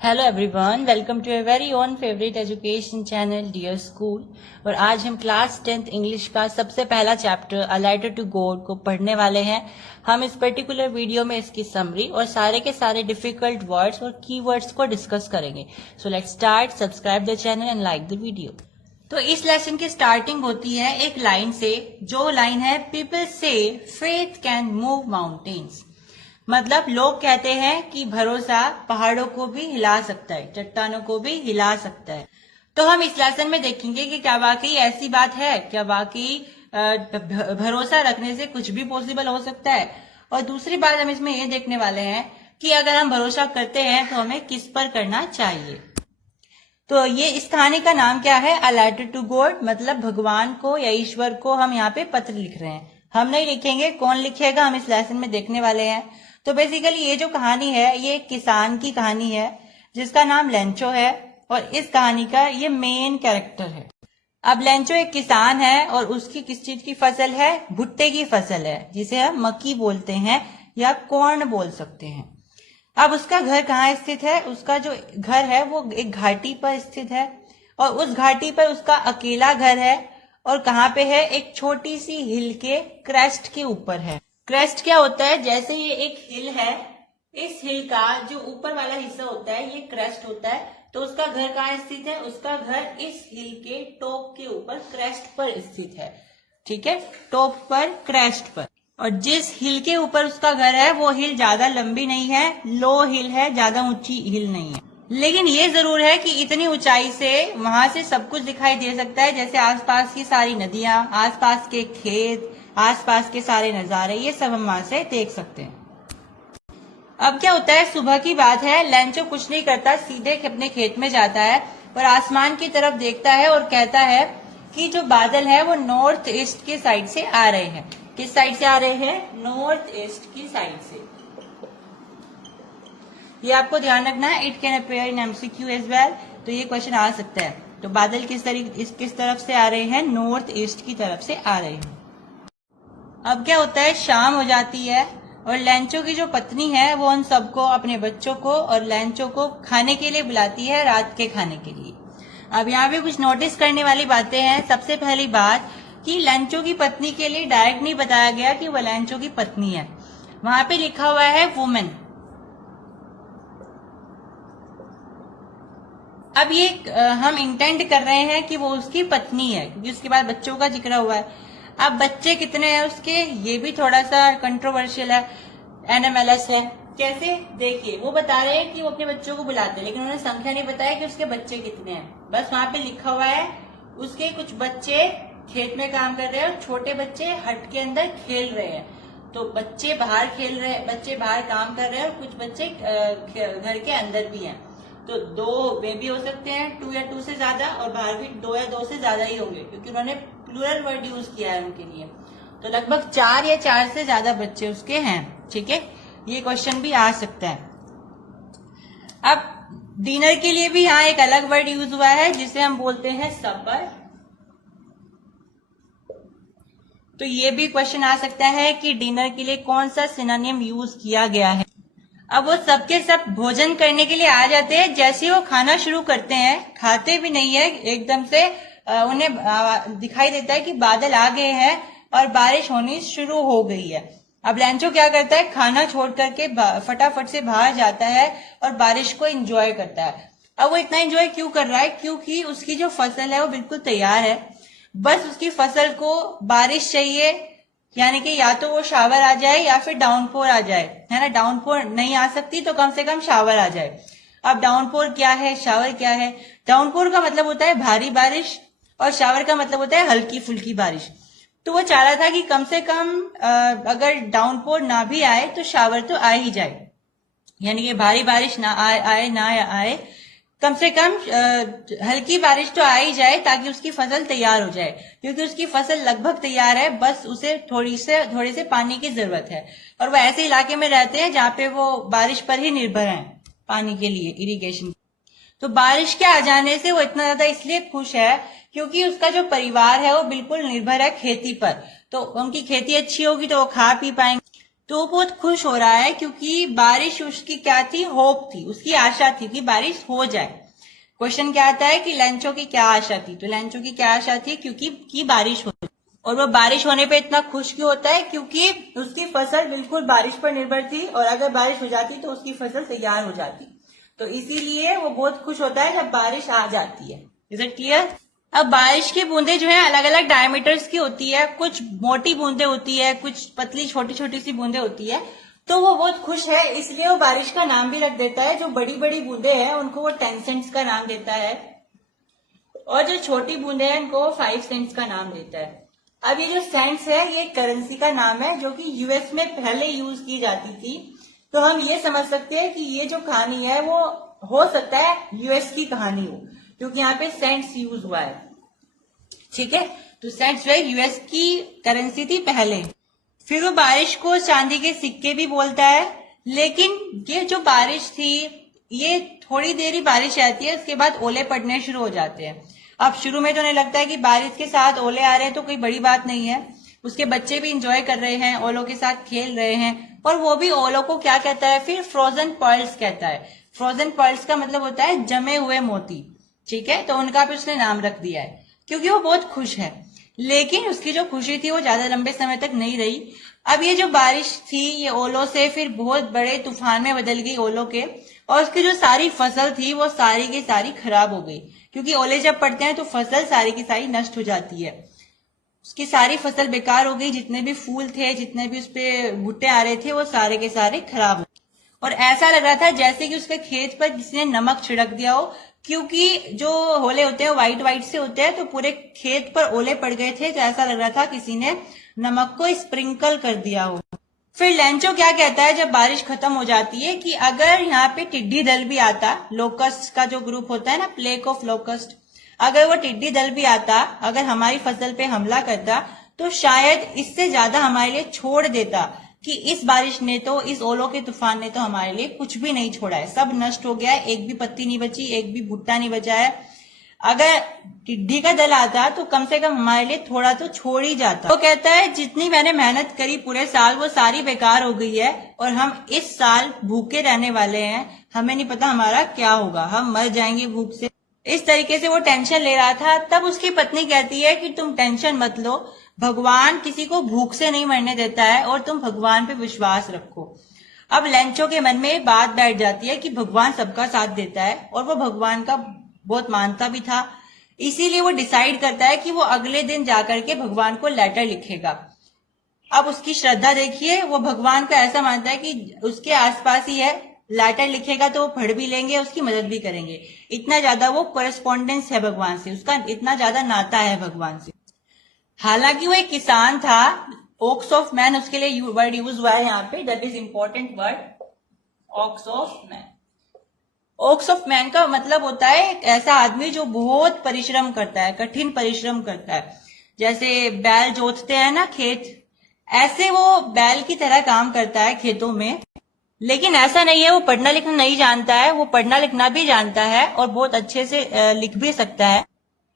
Hello everyone, welcome to your very own favourite education channel Dear School. और आज हम class 10th English का सबसे पहला chapter a letter to God को पढ़ने वाले हैं। हम इस पर्टिकुलर वीडियो में इसकी समरी और सारे के सारे डिफिकल्ट वर्ड्स और कीवर्ड्स को डिस्कस करेंगे। So let's start. Subscribe the channel and like the video. तो इस लेसन की स्टार्टिंग होती है एक लाइन से, जो लाइन है पीपल से फेथ कैन मूव माउंटेन्स। मतलब लोग कहते हैं कि भरोसा पहाड़ों को भी हिला सकता है, चट्टानों को भी हिला सकता है। तो हम इस लेसन में देखेंगे कि क्या वाकई ऐसी बात है, क्या वाकई भरोसा रखने से कुछ भी पॉसिबल हो सकता है। और दूसरी बात हम इसमें ये देखने वाले हैं कि अगर हम भरोसा करते हैं तो हमें किस पर करना चाहिए। तो ये इस कहानी का नाम क्या है? A letter to God. मतलब भगवान को या ईश्वर को हम यहाँ पे पत्र लिख रहे हैं। हम नहीं लिखेंगे, कौन लिखेगा हम इस लेसन में देखने वाले हैं। तो बेसिकली ये जो कहानी है ये एक किसान की कहानी है जिसका नाम लेंचो है, और इस कहानी का ये मेन कैरेक्टर है। अब लेंचो एक किसान है और उसकी किस चीज की फसल है? भुट्टे की फसल है, जिसे हम मक्की बोलते हैं या कॉर्न बोल सकते हैं। अब उसका घर कहाँ स्थित है? उसका जो घर है वो एक घाटी पर स्थित है, और उस घाटी पर उसका अकेला घर है। और कहाँ पे है? एक छोटी सी हिल के क्रेस्ट के ऊपर है। क्रेस्ट क्या होता है? जैसे ये एक हिल है, इस हिल का जो ऊपर वाला हिस्सा होता है ये क्रेस्ट होता है। तो उसका घर कहाँ स्थित है? उसका घर इस हिल के टॉप के ऊपर क्रेस्ट पर स्थित है। ठीक है, टॉप पर, क्रेस्ट पर। और जिस हिल के ऊपर उसका घर है वो हिल ज्यादा लंबी नहीं है, लो हिल है, ज्यादा ऊंची हिल नहीं है। लेकिन ये जरूर है कि इतनी ऊंचाई से वहां से सब कुछ दिखाई दे सकता है, जैसे आसपास की सारी नदियां, आसपास के खेत, आसपास के सारे नजारे, ये सब हम वहां से देख सकते हैं। अब क्या होता है, सुबह की बात है, लेंचो कुछ नहीं करता, सीधे अपने खेत में जाता है और आसमान की तरफ देखता है और कहता है कि जो बादल है वो नॉर्थ ईस्ट की साइड से आ रहे हैं। किस साइड से आ रहे हैं? नॉर्थ ईस्ट की साइड से। ये आपको ध्यान रखना है, it can appear in MCQ as well. तो ये क्वेश्चन आ सकता है। तो बादल किस तरफ से आ रहे हैं? नॉर्थ ईस्ट की तरफ से आ रहे हैं। अब क्या होता है, शाम हो जाती है और लेंचो की जो पत्नी है वो उन सबको, अपने बच्चों को और लेंचो को खाने के लिए बुलाती है, रात के खाने के लिए। अब यहाँ पे कुछ नोटिस करने वाली बातें हैं। सबसे पहली बात कि लेंचो की पत्नी के लिए डायरेक्ट नहीं बताया गया कि वो लेंचो की पत्नी है, वहां पे लिखा हुआ है वुमेन। अब ये हम इंटेंड कर रहे हैं कि वो उसकी पत्नी है, क्योंकि उसके बाद बच्चों का जिक्र हुआ है। अब बच्चे कितने हैं उसके, ये भी थोड़ा सा कंट्रोवर्शियल है, एनएमएलएस है। कैसे? देखिए, वो बता रहे हैं कि वो अपने बच्चों को बुलाते हैं, लेकिन उन्होंने संख्या नहीं बताया कि उसके बच्चे कितने हैं। बस वहां पे लिखा हुआ है उसके कुछ बच्चे खेत में काम कर रहे हैं और छोटे बच्चे हट के अंदर खेल रहे हैं। तो बच्चे बाहर खेल रहे हैं, बच्चे बाहर काम कर रहे हैं, और कुछ बच्चे घर के अंदर भी हैं। तो 2 वे भी हो सकते हैं, 2 या 2 से ज्यादा, और बाहर भी 2 या 2 से ज्यादा ही होंगे, क्योंकि उन्होंने प्लूरल वर्ड यूज किया है उनके लिए। तो लगभग 4 या 4 से ज्यादा बच्चे उसके हैं। ठीक है, ये क्वेश्चन भी आ सकता है। अब डिनर के लिए भी यहाँ एक अलग वर्ड यूज हुआ है जिसे हम बोलते हैं सपर। तो ये भी क्वेश्चन आ सकता है कि डिनर के लिए कौन सा सिनोनिम यूज किया गया है। अब वो सबके सब भोजन करने के लिए आ जाते हैं। जैसे वो खाना शुरू करते हैं, खाते भी नहीं है, एकदम से उन्हें दिखाई देता है कि बादल आ गए हैं और बारिश होनी शुरू हो गई है। अब लेंचो क्या करता है, खाना छोड़ करके फटाफट से बाहर जाता है और बारिश को एंजॉय करता है। अब वो इतना एंजॉय क्यों कर रहा है? क्योंकि उसकी जो फसल है वो बिल्कुल तैयार है, बस उसकी फसल को बारिश चाहिए, यानी कि या तो वो शावर आ जाए या फिर डाउनपोर आ जाए, है ना। डाउनपोर नहीं आ सकती तो कम से कम शावर आ जाए। अब डाउनपोर क्या है, शावर क्या है? डाउनपोर का मतलब होता है भारी बारिश और शावर का मतलब होता है हल्की फुल्की बारिश। तो वो चाह रहा था कि कम से कम अगर डाउनपोर ना भी आए तो शावर तो आ ही जाए, यानी कि भारी बारिश ना आए ना आए, कम से कम हल्की बारिश तो आ ही जाए ताकि उसकी फसल तैयार हो जाए। क्योंकि उसकी फसल लगभग तैयार है, बस उसे थोड़े से पानी की जरूरत है। और वो ऐसे इलाके में रहते हैं जहाँ पे वो बारिश पर ही निर्भर हैं पानी के लिए, इरिगेशन। तो बारिश के आ जाने से वो इतना ज्यादा इसलिए खुश है क्योंकि उसका जो परिवार है वो बिल्कुल निर्भर है खेती पर। तो उनकी खेती अच्छी होगी तो वो खा पी पाएंगे। तो वो बहुत खुश हो रहा है क्योंकि बारिश उसकी क्या थी, होप थी, उसकी आशा थी कि बारिश हो जाए। क्वेश्चन क्या आता है कि लेंचो की क्या आशा थी, तो लेंचो की क्या आशा थी क्योंकि बारिश हो, और वो बारिश होने पे इतना खुश क्यों होता है, क्योंकि उसकी फसल बिल्कुल बारिश पर निर्भर थी और अगर बारिश हो जाती तो उसकी फसल तैयार हो जाती, तो इसीलिए वो बहुत खुश होता है जब बारिश आ जाती है। Is it clear? अब बारिश की बूंदे जो है अलग अलग डायमीटर्स की होती है, कुछ मोटी बूंदे होती है, कुछ पतली छोटी छोटी सी बूंदे होती है, तो वो बहुत खुश है इसलिए वो बारिश का नाम भी रख देता है। जो बड़ी बड़ी बूंदे हैं उनको वो 10 सेंट्स का नाम देता है और जो छोटी बूंदे हैं उनको वो 5 सेंट्स का नाम देता है। अब ये जो सेंट्स है ये करेंसी का नाम है जो कि यूएस में पहले यूज की जाती थी, तो हम ये समझ सकते हैं कि ये जो कहानी है वो हो सकता है यूएस की कहानी हो, क्योंकि यहाँ पे सेंट्स यूज हुआ है। ठीक है, तो सेंट्स जो है यूएस की करेंसी थी पहले। फिर वो बारिश को चांदी के सिक्के भी बोलता है, लेकिन ये जो बारिश थी ये थोड़ी देर ही बारिश आती है, उसके बाद ओले पड़ने शुरू हो जाते हैं। अब शुरू में तो उन्हें लगता है कि बारिश के साथ ओले आ रहे हैं तो कोई बड़ी बात नहीं है, उसके बच्चे भी इंजॉय कर रहे हैं, ओलों के साथ खेल रहे हैं, और वो भी ओलों को क्या कहता है फिर, फ्रोजन पर्ल्स कहता है। फ्रोजन पर्ल्स का मतलब होता है जमे हुए मोती। ठीक है, तो उनका भी उसने नाम रख दिया है क्योंकि वो बहुत खुश है। लेकिन उसकी जो खुशी थी वो ज्यादा लंबे समय तक नहीं रही। अब ये जो बारिश थी ये ओलों से फिर बहुत बड़े तूफान में बदल गई ओलों के, और उसकी जो सारी फसल थी वो सारी की सारी खराब हो गई, क्योंकि ओले जब पड़ते हैं तो फसल सारी की सारी नष्ट हो जाती है। उसकी सारी फसल बेकार हो गई, जितने भी फूल थे, जितने भी उस पे भुट्टे आ रहे थे वो सारे के सारे खराब हो गए, और ऐसा लग रहा था जैसे कि उसके खेत पर किसी ने नमक छिड़क दिया हो, क्योंकि जो ओले होते हैं व्हाइट व्हाइट से होते हैं, तो पूरे खेत पर ओले पड़ गए थे, तो ऐसा लग रहा था किसी ने नमक को स्प्रिंकल कर दिया हो। फिर लेंचो क्या कहता है जब बारिश खत्म हो जाती है कि अगर यहाँ पे टिड्डी दल भी आता, लोकस्ट का जो ग्रुप होता है ना, प्लेग ऑफ लोकस्ट, अगर वो टिड्डी दल भी आता, अगर हमारी फसल पे हमला करता, तो शायद इससे ज्यादा हमारे लिए छोड़ देता कि इस बारिश ने तो, इस ओलों के तूफान ने तो हमारे लिए कुछ भी नहीं छोड़ा है, सब नष्ट हो गया है, एक भी पत्ती नहीं बची, एक भी भुट्टा नहीं बचा है। अगर टिड्डी का दल आता तो कम से कम हमारे लिए थोड़ा तो छोड़ ही जाता। वो कहता है जितनी मैंने मेहनत करी पूरे साल वो सारी बेकार हो गई है, और हम इस साल भूखे रहने वाले हैं, हमें नहीं पता हमारा क्या होगा, हम मर जाएंगे भूख से। इस तरीके से वो टेंशन ले रहा था। तब उसकी पत्नी कहती है कि तुम टेंशन मत लो, भगवान किसी को भूख से नहीं मरने देता है और तुम भगवान पे विश्वास रखो। अब लेंचो के मन में बात बैठ जाती है कि भगवान सबका साथ देता है, और वो भगवान का बहुत मानता भी था, इसीलिए वो डिसाइड करता है कि वो अगले दिन जाकर के भगवान को लेटर लिखेगा। अब उसकी श्रद्धा देखिए, वो भगवान को ऐसा मानता है कि उसके आसपास ही है, लेटर लिखेगा तो वो पढ़ भी लेंगे, उसकी मदद भी करेंगे। इतना ज्यादा वो कोरेस्पॉन्डेंस है भगवान से, उसका इतना ज्यादा नाता है भगवान से। हालांकि वो एक किसान था, ओक्स ऑफ मैन उसके लिए वर्ड यूज हुआ है यहाँ पे, that is important word, ox of man. Ox of man का मतलब होता है एक ऐसा आदमी जो बहुत परिश्रम करता है, कठिन परिश्रम करता है। जैसे बैल जोतते हैं ना खेत, ऐसे वो बैल की तरह काम करता है खेतों में। लेकिन ऐसा नहीं है वो पढ़ना लिखना नहीं जानता है, वो पढ़ना लिखना भी जानता है और बहुत अच्छे से लिख भी सकता है।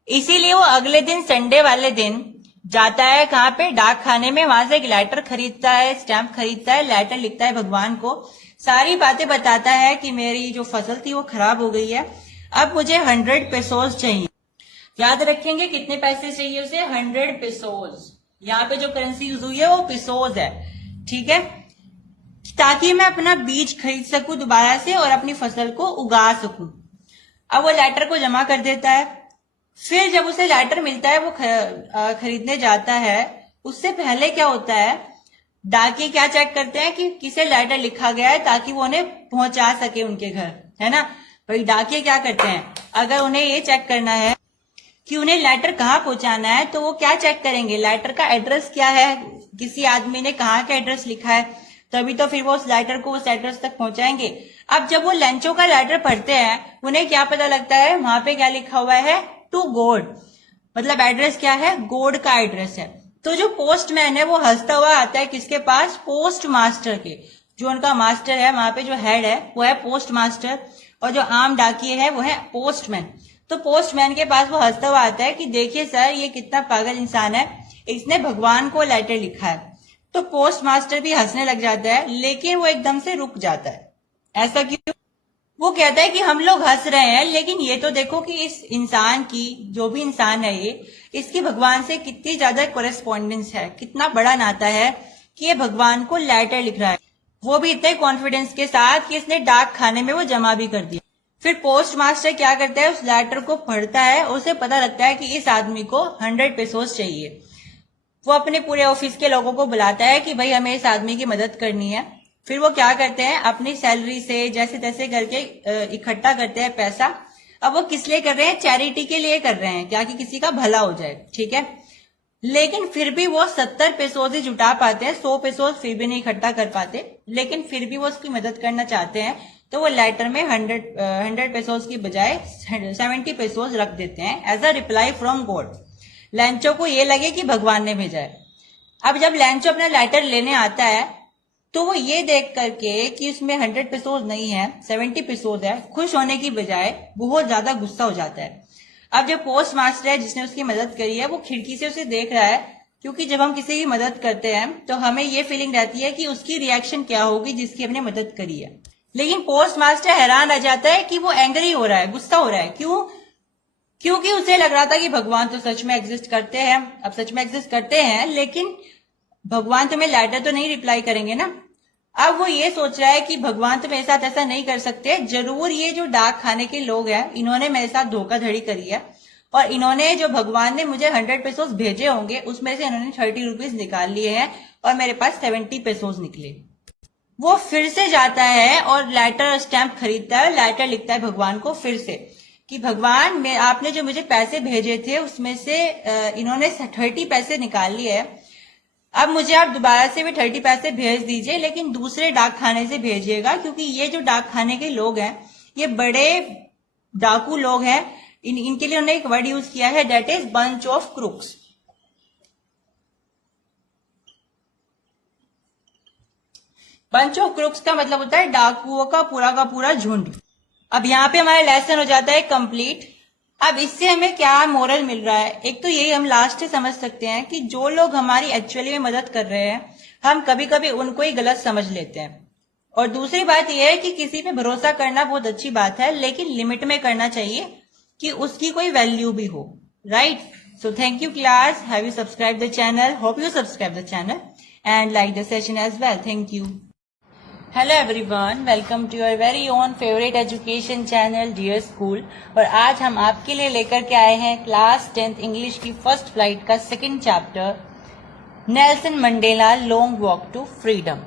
इसीलिए वो अगले दिन, संडे वाले दिन जाता है कहाँ पे, डाक खाने में, वहां से एक लेटर खरीदता है, स्टैम्प खरीदता है, लेटर लिखता है भगवान को, सारी बातें बताता है कि मेरी जो फसल थी वो खराब हो गई है, अब मुझे 100 पेसोस चाहिए। याद रखेंगे कितने पैसे चाहिए उसे, 100 पेसोस। यहाँ पे जो करेंसी यूज हुई है वो पेसोस है, ठीक है, ताकि मैं अपना बीज खरीद सकूं दोबारा से और अपनी फसल को उगा सकूं। अब वो लेटर को जमा कर देता है। फिर जब उसे लेटर मिलता है वो खरीदने जाता है, उससे पहले क्या होता है, डाकिये क्या चेक करते हैं कि किसे लेटर लिखा गया है ताकि वो उन्हें पहुंचा सके उनके घर, है ना। भाई डाकिये क्या करते हैं, अगर उन्हें ये चेक करना है कि उन्हें लेटर कहाँ पहुंचाना है, तो वो क्या चेक करेंगे, लेटर का एड्रेस क्या है, किसी आदमी ने कहाँ का एड्रेस लिखा है, तभी तो फिर वो उस लेटर को उस एड्रेस तक पहुंचाएंगे। अब जब वो लेंचो का लेटर पढ़ते हैं, उन्हें क्या पता लगता है, वहां पे क्या लिखा हुआ है, टू गोड, मतलब एड्रेस क्या है, गोड का एड्रेस है। तो जो पोस्टमैन है वो हंसता हुआ आता है किसके पास, पोस्ट मास्टर के। जो उनका मास्टर है, वहां पे जो हेड है वो है पोस्ट मास्टर, और जो आम डाकिये है वो है पोस्टमैन। तो पोस्टमैन के पास वो हंसता हुआ आता है कि देखिए सर, ये कितना पागल इंसान है, इसने भगवान को लेटर लिखा है। तो पोस्ट मास्टर भी हंसने लग जाता है, लेकिन वो एकदम से रुक जाता है। ऐसा क्यों? वो कहता है कि हम लोग हंस रहे हैं, लेकिन ये तो देखो कि इस इंसान की, जो भी इंसान है ये, इसकी भगवान से कितनी ज्यादा कोरेस्पॉन्डेंस है, कितना बड़ा नाता है कि ये भगवान को लेटर लिख रहा है, वो भी इतने कॉन्फिडेंस के साथ कि इसने डाक खाने में वो जमा भी कर दिया। फिर पोस्ट मास्टर क्या करता है, उस लेटर को पढ़ता है, उसे पता लगता है कि इस आदमी को 100 पेसोस चाहिए। वो अपने पूरे ऑफिस के लोगों को बुलाता है कि भाई हमें इस आदमी की मदद करनी है। फिर वो क्या करते हैं, अपनी सैलरी से जैसे तैसे करके इकट्ठा करते हैं पैसा। अब वो किस लिए कर रहे हैं? चैरिटी के लिए कर रहे हैं, क्या कि किसी का भला हो जाए, ठीक है। लेकिन फिर भी वो 70 पेसोस ही जुटा पाते हैं, 100 पेसोस फिर भी नहीं इकट्ठा कर पाते, लेकिन फिर भी वो उसकी मदद करना चाहते हैं। तो वो लेटर में 100 पेसोस की बजाय 70 पेसोस रख देते हैं as a reply from God. Lencho को ये लगे कि भगवान ने भेजा है। अब जब लैंचो अपना लेटर लेने आता है, तो वो ये देख करके कि उसमें 100 पेसोस नहीं है, 70 पेसोस है, खुश होने की बजाय बहुत ज्यादा गुस्सा हो जाता है। अब जो पोस्ट मास्टर है जिसने उसकी मदद करी है, वो खिड़की से उसे देख रहा है, क्योंकि जब हम किसी की मदद करते हैं तो हमें ये फीलिंग रहती है कि उसकी रिएक्शन क्या होगी जिसकी हमने मदद करी है। लेकिन पोस्ट मास्टर हैरान रह जाता है कि वो एंग्री हो रहा है, गुस्सा हो रहा है। क्यों? क्योंकि उसे लग रहा था कि भगवान तो सच में एग्जिस्ट करते हैं। अब सच में एग्जिस्ट करते हैं, लेकिन भगवान तुम्हें लेटर तो नहीं रिप्लाई करेंगे ना। अब वो ये सोच रहा है कि भगवान तो मेरे साथ ऐसा नहीं कर सकते, जरूर ये जो डाक खाने के लोग हैं इन्होंने मेरे साथ धोखाधड़ी करी है, और इन्होंने जो भगवान ने मुझे 100 पेसोस भेजे होंगे उसमें से इन्होंने 30 रुपीज निकाल लिए हैं और मेरे पास 70 पेसोस निकले। वो फिर से जाता है और लेटर स्टैंप खरीदता है, लेटर लिखता है भगवान को फिर से कि भगवान में आपने जो मुझे पैसे भेजे थे उसमें से इन्होंने 30 पैसे निकाल लिए हैं। अब मुझे आप दोबारा से भी 30 पैसे भेज दीजिए, लेकिन दूसरे डाक खाने से भेजिएगा, क्योंकि ये जो डाक खाने के लोग हैं ये बड़े डाकू लोग हैं। इनके लिए उन्होंने एक वर्ड यूज किया है, that is bunch of crooks. Bunch of crooks का मतलब होता है डाकुओं का पूरा झुंड। अब यहाँ पे हमारा लेसन हो जाता है कंप्लीट। अब इससे हमें क्या मोरल मिल रहा है? एक तो यही हम लास्ट से समझ सकते हैं कि जो लोग हमारी एक्चुअली में मदद कर रहे हैं, हम कभी कभी उनको ही गलत समझ लेते हैं। और दूसरी बात यह है कि किसी पे भरोसा करना बहुत अच्छी बात है, लेकिन लिमिट में करना चाहिए कि उसकी कोई वैल्यू भी हो, right? So thank you class, have you subscribe the channel, hope you subscribe the channel and like the session as well. Thank you. Hello everyone, welcome to your very own favourite education channel Dear School. और आज हम आपके लिए लेकर के आए हैं class 10th English की फर्स्ट फ्लाइट का second chapter, Nelson Mandela Long Walk to Freedom.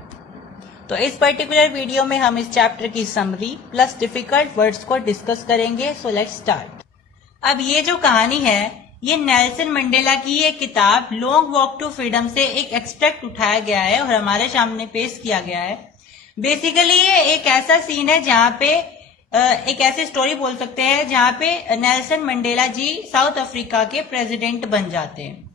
तो इस पर्टिकुलर वीडियो में हम इस चैप्टर की समरी प्लस डिफिकल्ट वर्ड्स को डिस्कस करेंगे। So let's start. अब ये जो कहानी है, ये नेल्सन मंडेला की एक किताब लॉन्ग वॉक टू फ्रीडम से एक एक्सट्रैक्ट उठाया गया है और हमारे सामने पेश किया गया है। बेसिकली ये एक ऐसा सीन है जहाँ पे एक ऐसी स्टोरी बोल सकते हैं जहाँ पे नेल्सन मंडेला जी साउथ अफ्रीका के प्रेसिडेंट बन जाते हैं।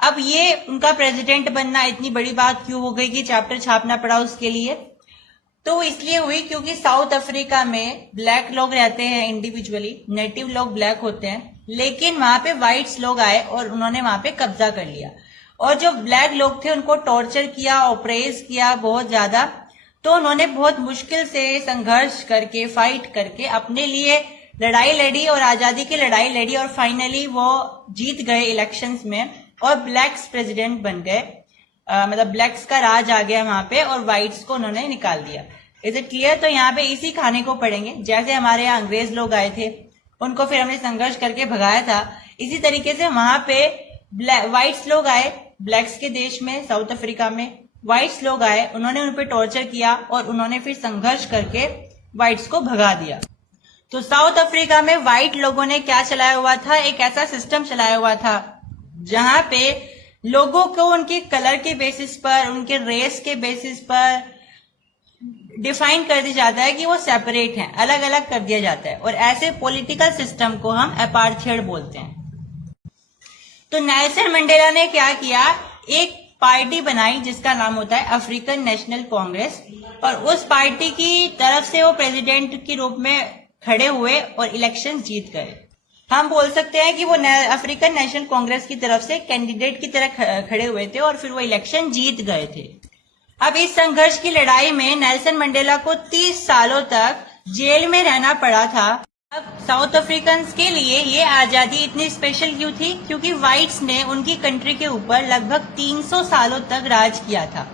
अब ये उनका प्रेसिडेंट बनना इतनी बड़ी बात क्यों हो गई कि चैप्टर छापना पड़ा उसके लिए? तो इसलिए हुई क्योंकि साउथ अफ्रीका में ब्लैक लोग रहते हैं इंडिविजुअली, नेटिव लोग ब्लैक होते हैं, लेकिन वहां पे व्हाइट्स लोग आए और उन्होंने वहां पे कब्जा कर लिया। और जो ब्लैक लोग थे उनको टॉर्चर किया, ऑप्रेस किया बहुत ज्यादा। तो उन्होंने बहुत मुश्किल से संघर्ष करके, फाइट करके अपने लिए लड़ाई लड़ी और आजादी की लड़ाई लड़ी, और फाइनली वो जीत गए इलेक्शंस में और ब्लैक्स प्रेसिडेंट बन गए। मतलब ब्लैक्स का राज आ गया वहां पे और व्हाइट्स को उन्होंने निकाल दिया। Is it clear? तो यहाँ पे इसी कहानी को पढ़ेंगे। जैसे हमारे यहाँ अंग्रेज लोग आए थे, उनको फिर हमने संघर्ष करके भगाया था, इसी तरीके से वहां पे व्हाइट्स लोग आए ब्लैक्स के देश में, साउथ अफ्रीका में व्हाइट्स लोग आए, उन्होंने उन पे टॉर्चर किया और उन्होंने फिर संघर्ष करके व्हाइट्स को भगा दिया। तो साउथ अफ्रीका में व्हाइट लोगों ने क्या चलाया हुआ था? एक ऐसा सिस्टम चलाया हुआ था जहां पे लोगों को उनके कलर के बेसिस पर, उनके रेस के बेसिस पर डिफाइन कर दिया जाता है कि वो सेपरेट हैं, अलग अलग कर दिया जाता है। और ऐसे पॉलिटिकल सिस्टम को हम अपार्थाइड बोलते हैं। तो नेल्सन मंडेला ने क्या किया? एक पार्टी बनाई जिसका नाम होता है अफ्रीकन नेशनल कांग्रेस, और उस पार्टी की तरफ से वो प्रेसिडेंट के रूप में खड़े हुए और इलेक्शन जीत गए। हम बोल सकते हैं कि वो अफ्रीकन नेशनल कांग्रेस की तरफ से कैंडिडेट की तरह खड़े हुए थे और फिर वो इलेक्शन जीत गए थे। अब इस संघर्ष की लड़ाई में नेल्सन मंडेला को 30 सालों तक जेल में रहना पड़ा था। अब साउथ अफ्रीकन के लिए ये आजादी इतनी स्पेशल क्यों थी? क्योंकि व्हाइट्स ने उनकी कंट्री के ऊपर लगभग 300 सालों तक राज किया था।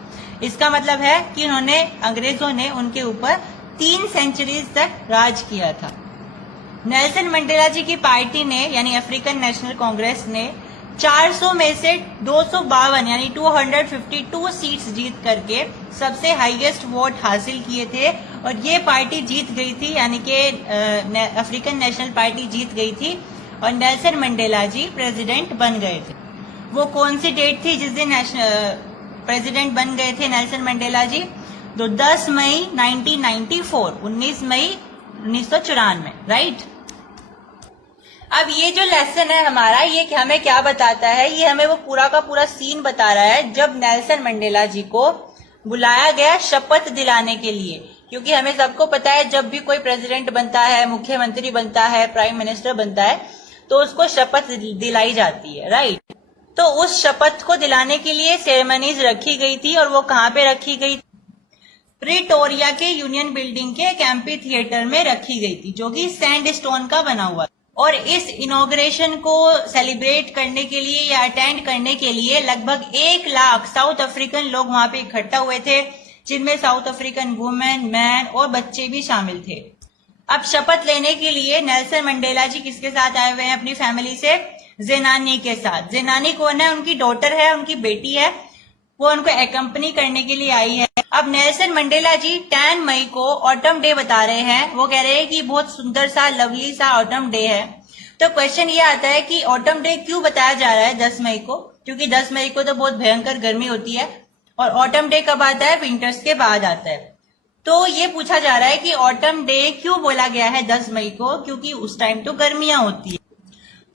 इसका मतलब है कि अंग्रेजों ने उनके ऊपर 3 सेंचुरीज तक राज किया था। नेल्सन मंडेला जी की पार्टी ने यानी अफ्रीकन नेशनल कांग्रेस ने 400 में से 252 यानी 252 सीट्स जीत करके सबसे हाईएस्ट वोट हासिल किए थे और ये पार्टी जीत गई थी, यानी कि अफ्रीकन नेशनल पार्टी जीत गई थी और नेल्सन मंडेला जी प्रेसिडेंट बन गए थे। वो कौन सी डेट थी जिस दिन प्रेसिडेंट बन गए थे नेल्सन मंडेला जी? तो 10 मई 1994, 19 मई 1994, राइट। अब ये जो लेसन है हमारा, ये हमें क्या बताता है? ये हमें वो पूरा का पूरा सीन बता रहा है जब नेल्सन मंडेला जी को बुलाया गया शपथ दिलाने के लिए। क्योंकि हमें सबको पता है जब भी कोई प्रेसिडेंट बनता है, मुख्यमंत्री बनता है, प्राइम मिनिस्टर बनता है, तो उसको शपथ दिलाई जाती है, राइट। तो उस शपथ को दिलाने के लिए सेरेमनीज रखी गई थी और वो कहाँ पे रखी गई? प्रिटोरिया के यूनियन बिल्डिंग के एक एम्पी थिएटर में रखी गई थी, जो कि सैंडस्टोन का बना हुआ। और इस इनॉग्रेशन को सेलिब्रेट करने के लिए या अटेंड करने के लिए लगभग 1 लाख साउथ अफ्रीकन लोग वहां पे इकट्ठा हुए थे, जिनमें साउथ अफ्रीकन वुमेन, मैन और बच्चे भी शामिल थे। अब शपथ लेने के लिए नेल्सन मंडेला जी किसके साथ आए हुए हैं? अपनी फैमिली से, ज़ेनानी के साथ। ज़ेनानी कौन है? उनकी डॉटर है, उनकी बेटी है, वो उनको एकम्पनी करने के लिए आई है। अब नेल्सन मंडेला जी 10 मई को ऑटम डे बता रहे हैं। वो कह रहे हैं कि बहुत सुंदर सा, लवली सा ऑटम डे है। तो क्वेश्चन ये आता है कि ऑटम डे क्यों बताया जा रहा है 10 मई को? क्योंकि 10 मई को तो बहुत भयंकर गर्मी होती है और ऑटम डे कब आता है? विंटर्स के बाद आता है। तो ये पूछा जा रहा है कि ऑटम डे क्यों बोला गया है 10 मई को? क्योंकि उस टाइम तो गर्मियां होती है।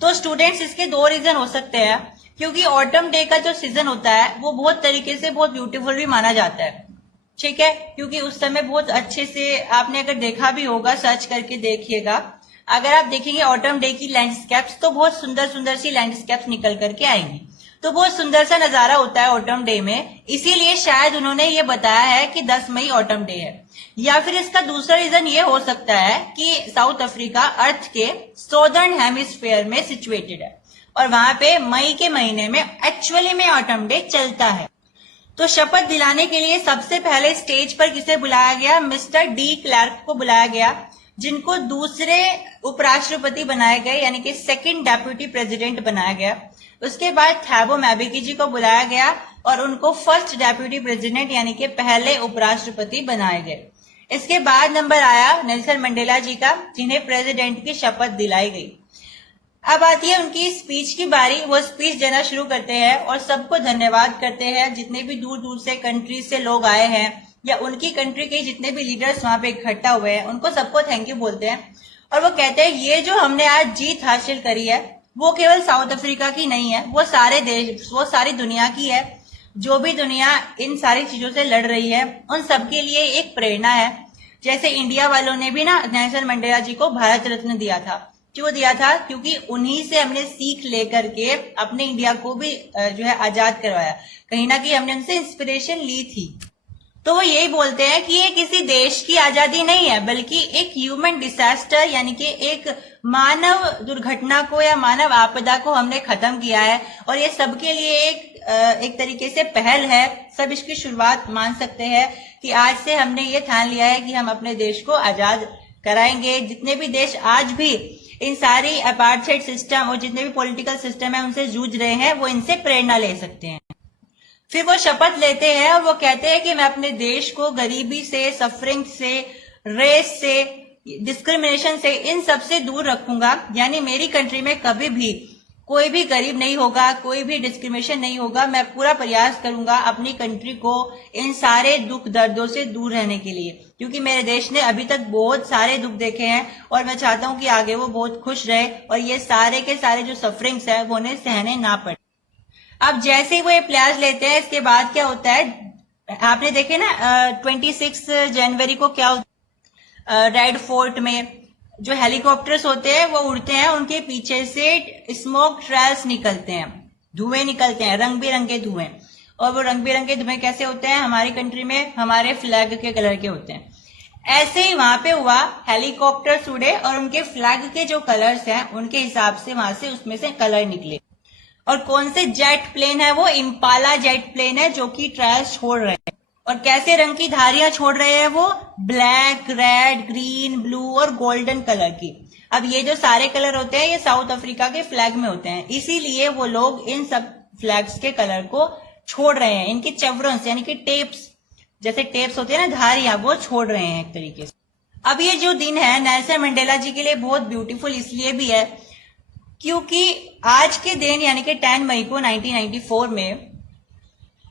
तो स्टूडेंट्स, इसके 2 रीजन हो सकते हैं। क्योंकि ऑटम डे का जो सीजन होता है वो बहुत तरीके से बहुत ब्यूटीफुल भी माना जाता है, ठीक है। क्योंकि उस समय बहुत अच्छे से, आपने अगर देखा भी होगा, सर्च करके देखिएगा, अगर आप देखेंगे ऑटम डे की लैंडस्केप्स तो बहुत सुंदर सुंदर सी लैंडस्केप्स निकल करके आएंगी। तो बहुत सुंदर सा नजारा होता है ऑटम डे में, इसीलिए शायद उन्होंने ये बताया है कि 10 मई ऑटम डे है। या फिर इसका दूसरा रीजन ये हो सकता है कि साउथ अफ्रीका अर्थ के सॉदर्न हेमिस्फीयर में सिचुएटेड है और वहां पे मई के महीने में एक्चुअली में ऑटम डे चलता है। तो शपथ दिलाने के लिए सबसे पहले स्टेज पर किसे बुलाया गया? मिस्टर डी क्लार्क को बुलाया गया, जिनको दूसरे उपराष्ट्रपति बनाए गए, यानी कि 2nd डेप्यूटी प्रेसिडेंट बनाया गया। उसके बाद थैबो मैबेकी जी को बुलाया गया और उनको 1st डेप्यूटी प्रेसिडेंट यानी कि पहले उपराष्ट्रपति बनाए गए। इसके बाद नंबर आया नेल्सन मंडेला जी का, जिन्हें प्रेसिडेंट की शपथ दिलाई गई। अब आती है उनकी स्पीच की बारी। वो स्पीच देना शुरू करते हैं और सबको धन्यवाद करते हैं, जितने भी दूर दूर से कंट्री से लोग आए हैं या उनकी कंट्री के जितने भी लीडर्स वहां पे इकट्ठा हुए हैं, उनको सबको थैंक यू बोलते हैं। और वो कहते हैं ये जो हमने आज जीत हासिल करी है वो केवल साउथ अफ्रीका की नहीं है, वो सारे देश, वो सारी दुनिया की है। जो भी दुनिया इन सारी चीजों से लड़ रही है उन सबके लिए एक प्रेरणा है। जैसे इंडिया वालों ने भी ना नेल्सन मंडेला जी को भारत रत्न दिया था। क्यों दिया था? क्योंकि उन्हीं से हमने सीख लेकर के अपने इंडिया को भी जो है आजाद करवाया। कहीं ना कहीं हमने उनसे इंस्पिरेशन ली थी। तो वो यही बोलते हैं कि ये किसी देश की आजादी नहीं है, बल्कि एक ह्यूमन डिजास्टर यानी कि एक मानव दुर्घटना को या मानव आपदा को हमने खत्म किया है और ये सबके लिए एक तरीके से पहल है। सब इसकी शुरुआत मान सकते हैं कि आज से हमने ये ठान लिया है कि हम अपने देश को आजाद कराएंगे। जितने भी देश आज भी इन सारी अपार्थाइड सिस्टम और जितने भी पॉलिटिकल सिस्टम है उनसे जूझ रहे हैं, वो इनसे प्रेरणा ले सकते हैं। फिर वो शपथ लेते हैं और वो कहते हैं कि मैं अपने देश को गरीबी से, सफरिंग से, रेस से, डिस्क्रिमिनेशन से, इन सब से दूर रखूंगा। यानी मेरी कंट्री में कभी भी कोई भी गरीब नहीं होगा, कोई भी डिस्क्रिमिनेशन नहीं होगा। मैं पूरा प्रयास करूंगा अपनी कंट्री को इन सारे दुख दर्दों से दूर रहने के लिए, क्योंकि मेरे देश ने अभी तक बहुत सारे दुख देखे हैं और मैं चाहता हूं कि आगे वो बहुत खुश रहे और ये सारे के सारे जो सफरिंग्स है वो उन्हें सहने ना पड़े। अब जैसे ही वो ये प्लाज लेते हैं, इसके बाद क्या होता है? आपने देखे ना 26 जनवरी को क्या होता है रेड फोर्ट में जो हेलीकॉप्टर्स होते हैं वो उड़ते हैं, उनके पीछे से स्मोक ट्रेल्स निकलते हैं, धुएं निकलते हैं, रंग बिरंगे धुएं। और वो रंग बिरंगे धुएं कैसे होते हैं? हमारी कंट्री में हमारे फ्लैग के कलर के होते हैं। ऐसे ही वहां पे हुआ, हेलीकॉप्टर्स उड़े और उनके फ्लैग के जो कलर्स हैं उनके हिसाब से वहां से उसमें से कलर निकले। और कौन से जेट प्लेन है? वो इम्पाला जेट प्लेन है जो कि ट्रायल्स छोड़ रहे हैं। और कैसे रंग की धारियां छोड़ रहे हैं वो? ब्लैक, रेड, ग्रीन, ब्लू और गोल्डन कलर की। अब ये जो सारे कलर होते हैं ये साउथ अफ्रीका के फ्लैग में होते हैं, इसीलिए वो लोग इन सब फ्लैग्स के कलर को छोड़ रहे हैं, इनके चेवरन्स यानी कि टेप्स, जैसे टेप्स होते हैं ना धारियां, वो छोड़ रहे हैं एक तरीके से। अब ये जो दिन है नेल्सन मंडेला जी के लिए बहुत ब्यूटीफुल इसलिए भी है क्योंकि आज के दिन यानी कि 10 मई को 1994 में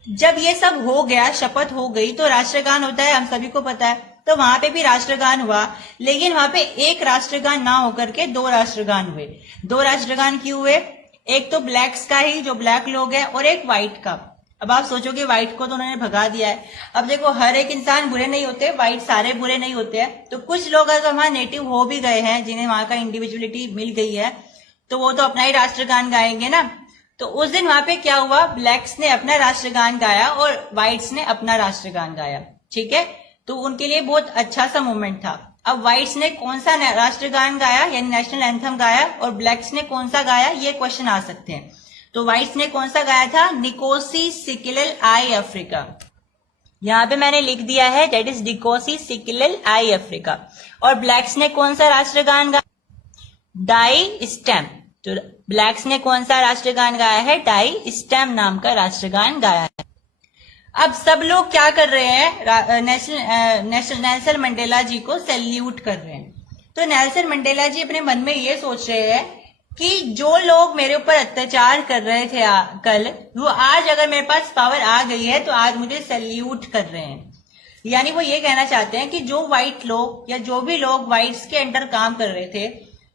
जब ये सब हो गया, शपथ हो गई, तो राष्ट्रगान होता है, हम सभी को पता है। तो वहां पे भी राष्ट्रगान हुआ, लेकिन वहां पे एक राष्ट्रगान ना होकर के 2 राष्ट्रगान हुए। 2 राष्ट्रगान क्यों हुए? एक तो ब्लैक्स का ही, जो ब्लैक लोग हैं, और एक व्हाइट का। अब आप सोचोगे व्हाइट को तो उन्होंने भगा दिया है। अब देखो हर एक इंसान बुरे नहीं होते, व्हाइट सारे बुरे नहीं होते हैं। तो कुछ लोग अगर वहां नेटिव हो भी गए हैं, जिन्हें वहां का इंडिविजुअलिटी मिल गई है, तो वो तो अपना ही राष्ट्रगान गाएंगे ना। तो उस दिन वहां पे क्या हुआ, ब्लैक्स ने अपना राष्ट्रगान गाया और व्हाइट्स ने अपना राष्ट्रगान गाया, ठीक है। तो उनके लिए बहुत अच्छा सा मोमेंट था। अब व्हाइट्स ने कौन सा राष्ट्रगान गाया यानी नेशनल एंथम गाया, और ब्लैक्स ने कौन सा गाया, ये क्वेश्चन आ सकते हैं। तो व्हाइट्स ने कौन सा गाया था? निकोसी सिकिलल आई अफ्रीका। यहां पे मैंने लिख दिया है, दैट इज निकोसी सिकिलल आई अफ्रीका। और ब्लैक्स ने कौन सा राष्ट्रगान गाया? Die stem. तो ब्लैक्स ने कौन सा राष्ट्रगान गाया है? डाई स्टेम नाम का राष्ट्रगान गाया है। अब सब लोग क्या कर रहे हैं? नेल्सन मंडेला जी को सैल्यूट कर रहे हैं। तो नेल्सन मंडेला जी अपने मन में ये सोच रहे हैं कि जो लोग मेरे ऊपर अत्याचार कर रहे थे कल, वो आज अगर मेरे पास पावर आ गई है तो आज मुझे सैल्यूट कर रहे हैं। यानी वो ये कहना चाहते हैं कि जो व्हाइट लोग या जो भी लोग व्हाइट्स के अंडर काम कर रहे थे,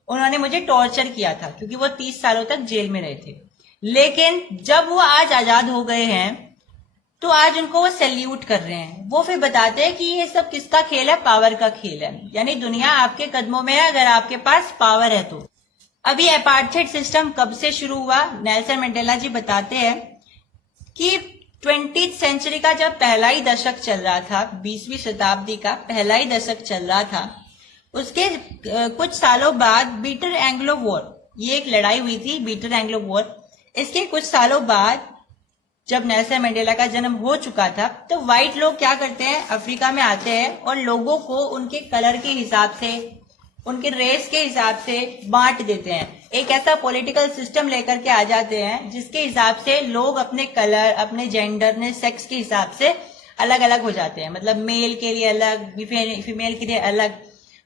उन्होंने मुझे टॉर्चर किया था क्योंकि वो 30 सालों तक जेल में रहे थे। लेकिन जब वो आज आजाद हो गए हैं तो आज उनको वो सैल्यूट कर रहे हैं। वो फिर बताते हैं कि ये सब किसका खेल है? पावर का खेल है। यानी दुनिया आपके कदमों में है अगर आपके पास पावर है तो। अभी अपार्थाइड सिस्टम कब से शुरू हुआ? नेल्सन मंडेला जी बताते हैं कि 20th सेंचुरी का जब पहला ही दशक चल रहा था, 20वीं शताब्दी का पहला ही दशक चल रहा था, उसके कुछ सालों बाद बीटर एंग्लो वॉर, ये एक लड़ाई हुई थी बीटर एंग्लो वॉर। इसके कुछ सालों बाद जब नेल्सन मंडेला का जन्म हो चुका था, तो व्हाइट लोग क्या करते हैं? अफ्रीका में आते हैं और लोगों को उनके कलर के हिसाब से, उनके रेस के हिसाब से बांट देते हैं। एक ऐसा पॉलिटिकल सिस्टम लेकर के आ जाते हैं जिसके हिसाब से लोग अपने कलर, अपने जेंडर, अपने सेक्स के हिसाब से अलग अलग हो जाते हैं। मतलब मेल के लिए अलग, फीमेल के लिए अलग,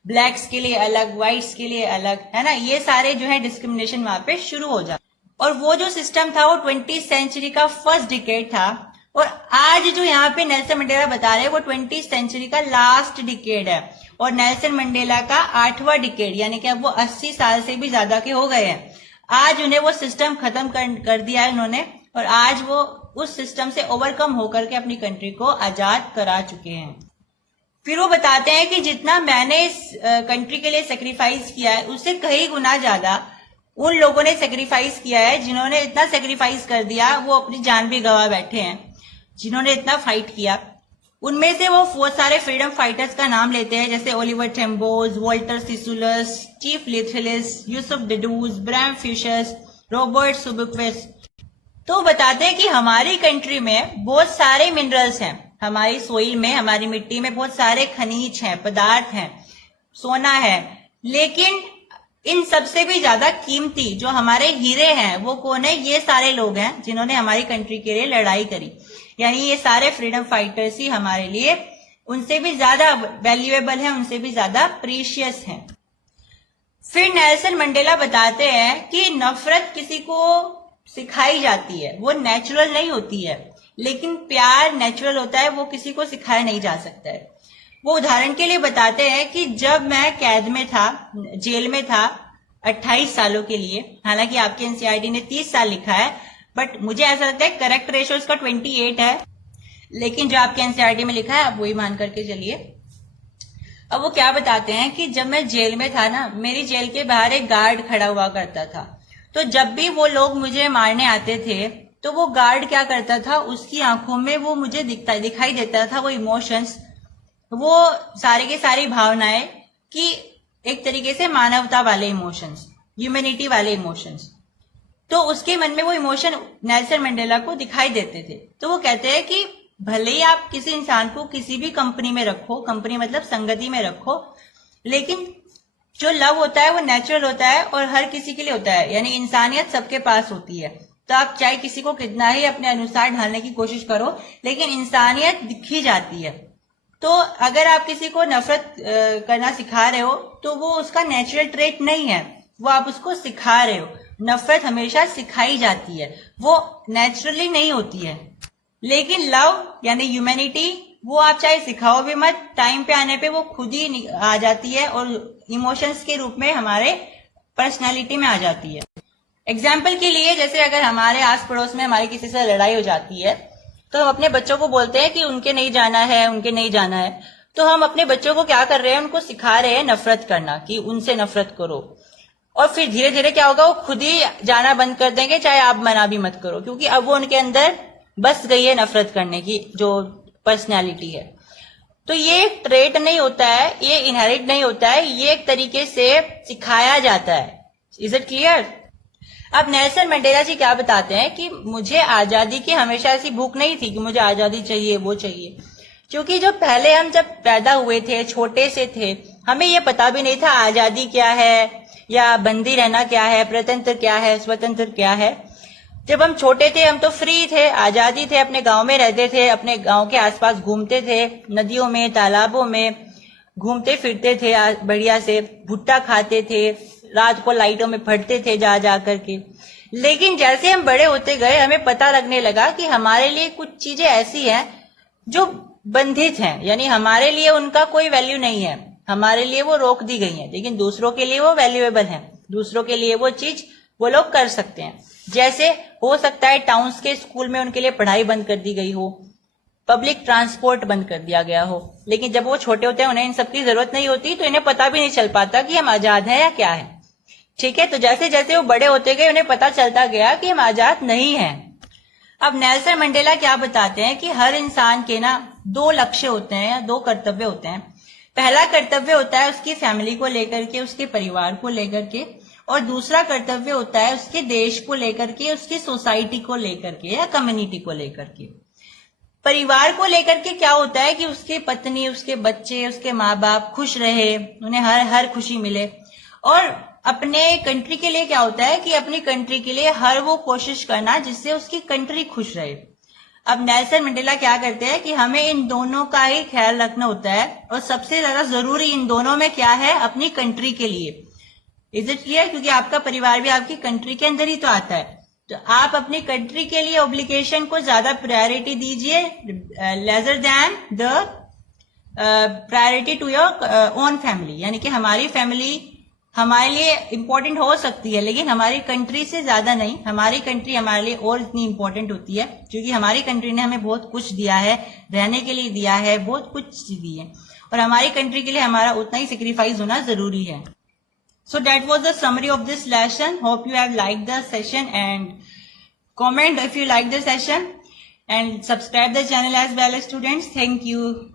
ब्लैक्स के लिए अलग, व्हाइट्स के लिए अलग, है ना। ये सारे जो है डिस्क्रिमिनेशन वहां पे शुरू हो जाते। और वो जो सिस्टम था वो 20th सेंचुरी का फर्स्ट डिकेड था। और आज जो यहाँ पे नेल्सन मंडेला बता रहे हैं वो 20th सेंचुरी का लास्ट डिकेड है। और नेल्सन मंडेला का 8वां डिकेड, यानी कि अब वो 80 साल से भी ज्यादा के हो गए हैं। आज उन्हें वो सिस्टम खत्म कर दिया है उन्होंने, और आज वो उस सिस्टम से ओवरकम होकर के अपनी कंट्री को आजाद करा चुके हैं। फिर वो बताते हैं कि जितना मैंने इस कंट्री के लिए सेक्रीफाइस किया है उससे कई गुना ज्यादा उन लोगों ने सेक्रीफाइस किया है जिन्होंने इतना सेक्रीफाइस कर दिया, वो अपनी जान भी गंवा बैठे हैं, जिन्होंने इतना फाइट किया। उनमें से वो बहुत सारे फ्रीडम फाइटर्स का नाम लेते हैं, जैसे Oliver Tambo's, Walter Sisulu's, Chief Luthuli's, Yusuf Dadoo's, Bram Fischer's, Robert Sobukwe's. तो बताते हैं कि हमारी कंट्री में बहुत सारे मिनरल्स हैं, हमारी सोइल में, हमारी मिट्टी में बहुत सारे खनिज हैं, पदार्थ हैं, सोना है। लेकिन इन सबसे भी ज्यादा कीमती जो हमारे हीरे हैं वो कौन है? ये सारे लोग हैं जिन्होंने हमारी कंट्री के लिए लड़ाई करी। यानी ये सारे फ्रीडम फाइटर्स ही हमारे लिए उनसे भी ज्यादा वैल्यूएबल हैं, उनसे भी ज्यादा प्रीशियस हैं। फिर नेल्सन मंडेला बताते हैं कि नफरत किसी को सिखाई जाती है, वो नेचुरल नहीं होती है, लेकिन प्यार नेचुरल होता है, वो किसी को सिखाया नहीं जा सकता है। वो उदाहरण के लिए बताते हैं कि जब मैं कैद में था, जेल में था 28 सालों के लिए, हालांकि आपके एनसीईआरटी ने 30 साल लिखा है, बट मुझे ऐसा लगता है करेक्ट रेशियो इसका 28 है, लेकिन जो आपके एनसीईआरटी में लिखा है आप वही मान करके चलिए। अब वो क्या बताते हैं कि जब मैं जेल में था ना, मेरी जेल के बाहर एक गार्ड खड़ा हुआ करता था। तो जब भी वो लोग मुझे मारने आते थे तो वो गार्ड क्या करता था, उसकी आंखों में वो मुझे दिखाई देता था, वो इमोशंस, वो सारी की सारी भावनाएं, कि एक तरीके से मानवता वाले इमोशंस, ह्यूमैनिटी वाले इमोशंस। तो उसके मन में वो इमोशन नेल्सन मंडेला को दिखाई देते थे। तो वो कहते हैं कि भले ही आप किसी इंसान को किसी भी कंपनी में रखो, कंपनी मतलब संगति में रखो, लेकिन जो लव होता है वो नेचुरल होता है और हर किसी के लिए होता है, यानी इंसानियत सबके पास होती है। तो आप चाहे किसी को कितना ही अपने अनुसार ढालने की कोशिश करो, लेकिन इंसानियत दिखी जाती है। तो अगर आप किसी को नफरत करना सिखा रहे हो तो वो उसका नेचुरल ट्रेट नहीं है, वो आप उसको सिखा रहे हो। नफरत हमेशा सिखाई जाती है, वो नेचुरली नहीं होती है। लेकिन लव यानी ह्यूमैनिटी, वो आप चाहे सिखाओ भी मत, टाइम पे आने पे वो खुद ही आ जाती है और इमोशंस के रूप में हमारे पर्सनालिटी में आ जाती है। एग्जाम्पल के लिए, जैसे अगर हमारे आस पड़ोस में हमारी किसी से लड़ाई हो जाती है तो हम अपने बच्चों को बोलते हैं कि उनके नहीं जाना है, उनके नहीं जाना है। तो हम अपने बच्चों को क्या कर रहे हैं, उनको सिखा रहे हैं नफरत करना, कि उनसे नफरत करो। और फिर धीरे धीरे क्या होगा, वो खुद ही जाना बंद कर देंगे, चाहे आप मना भी मत करो, क्योंकि अब वो उनके अंदर बस गई है नफरत करने की जो पर्सनैलिटी है। तो ये ट्रेट नहीं होता है, ये इनहेरिट नहीं होता है, ये एक तरीके से सिखाया जाता है। Is it clear? अब नेल्सन मंडेला जी क्या बताते हैं कि मुझे आजादी की हमेशा ऐसी भूख नहीं थी कि मुझे आजादी चाहिए, वो चाहिए। क्योंकि जो पहले हम जब पैदा हुए थे, छोटे से थे, हमें ये पता भी नहीं था आजादी क्या है, या बंदी रहना क्या है, प्रतंत्र क्या है, स्वतंत्र क्या है। जब हम छोटे थे हम तो फ्री थे, आजादी थे, अपने गांव में रहते थे, अपने गांव के आसपास घूमते थे, नदियों में तालाबों में घूमते फिरते थे, बढ़िया से भुट्टा खाते थे, रात को लाइटों में पढ़ते थे जा जा करके। लेकिन जैसे हम बड़े होते गए हमें पता लगने लगा कि हमारे लिए कुछ चीजें ऐसी हैं जो बंधित हैं, यानी हमारे लिए उनका कोई वैल्यू नहीं है, हमारे लिए वो रोक दी गई है, लेकिन दूसरों के लिए वो वैल्यूएबल है, दूसरों के लिए वो चीज वो लोग कर सकते हैं। जैसे हो सकता है टाउन्स के स्कूल में उनके लिए पढ़ाई बंद कर दी गई हो, पब्लिक ट्रांसपोर्ट बंद कर दिया गया हो, लेकिन जब वो छोटे होते हैं उन्हें इन सबकी जरूरत नहीं होती, तो इन्हें पता भी नहीं चल पाता कि हम आजाद हैं या क्या है। ठीक है, तो जैसे जैसे वो बड़े होते गए उन्हें पता चलता गया कि हम आजाद नहीं हैं। अब नेल्सन मंडेला क्या बताते हैं कि हर इंसान के ना दो लक्ष्य होते हैं या दो कर्तव्य होते हैं। पहला कर्तव्य होता है उसकी फैमिली को लेकर के, उसके परिवार को लेकर के, और दूसरा कर्तव्य होता है उसके देश को लेकर के, उसकी सोसाइटी को लेकर के या कम्युनिटी को लेकर के। परिवार को लेकर के क्या होता है कि उसकी पत्नी, उसके बच्चे, उसके माँ बाप खुश रहे, उन्हें हर खुशी मिले। और अपने कंट्री के लिए क्या होता है कि अपनी कंट्री के लिए हर वो कोशिश करना जिससे उसकी कंट्री खुश रहे। अब नेल्सन मंडेला क्या करते हैं कि हमें इन दोनों का ही ख्याल रखना होता है, और सबसे ज्यादा जरूरी इन दोनों में क्या है, अपनी कंट्री के लिए। Is it clear? क्योंकि आपका परिवार भी आपकी कंट्री के अंदर ही तो आता है, तो आप अपनी कंट्री के लिए ऑब्लिगेशन को ज्यादा प्रायोरिटी दीजिए, lesser than the priority to your own family. यानी कि हमारी फैमिली हमारे लिए इंपॉर्टेंट हो सकती है, लेकिन हमारी कंट्री से ज्यादा नहीं। हमारी कंट्री हमारे लिए और इतनी इंपॉर्टेंट होती है क्योंकि हमारी कंट्री ने हमें बहुत कुछ दिया है, रहने के लिए दिया है, बहुत कुछ दी है, और हमारी कंट्री के लिए हमारा उतना ही सेक्रीफाइस होना जरूरी है। So that was the summary of this lesson. Hope you have liked the session, and comment if you like the session, and subscribe the channel as well as students. Thank you.